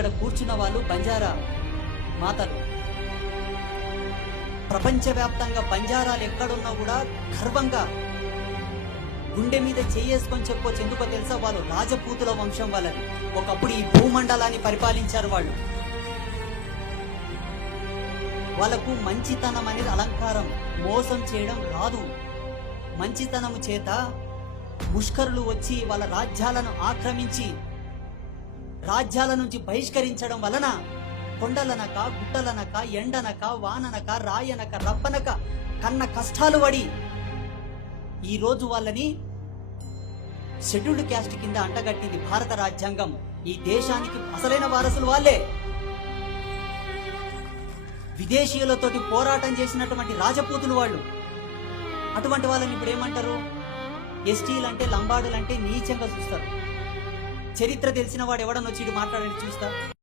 ఇక్కడ కూర్చున్న వాళ్ళు బంజారా మాతలు. ప్రపంచవ్యాప్తంగా బంజారాలు ఎక్కడున్నా కూడా గర్వంగా గుండె మీద చేసుకొని చెప్పొచ్చు. ఎందుకో తెలుసా? వాళ్ళు రాజపూతుల వంశం వాళ్ళని. ఒకప్పుడు ఈ భూమండలాన్ని పరిపాలించారు వాళ్ళు. వాళ్ళకు మంచితనం అనేది అలంకారం, మోసం చేయడం రాదు. మంచితనము చేత ముష్కరులు వచ్చి వాళ్ళ రాజ్యాలను ఆక్రమించి రాజ్యాల నుంచి బహిష్కరించడం వలన కొండలనక, గుట్టలనక, ఎండనక, వాననక, రాయనక, రప్పనక కన్న కష్టాలు పడి ఈ రోజు వాళ్ళని షెడ్యూల్డ్ క్యాస్ట్ కింద అంటగట్టింది భారత రాజ్యాంగం. ఈ దేశానికి అసలైన వారసులు వాళ్ళే. విదేశీయులతోటి పోరాటం చేసినటువంటి రాజపూతులు వాళ్ళు. అటువంటి వాళ్ళని ఇప్పుడు ఏమంటారు? ఎస్టీలంటే, లంబాడులంటే నీచంగా చూస్తారు. చరిత్ర తెలిసిన వాడు ఎవడనొచ్చి మాట్లాడని చూస్తా.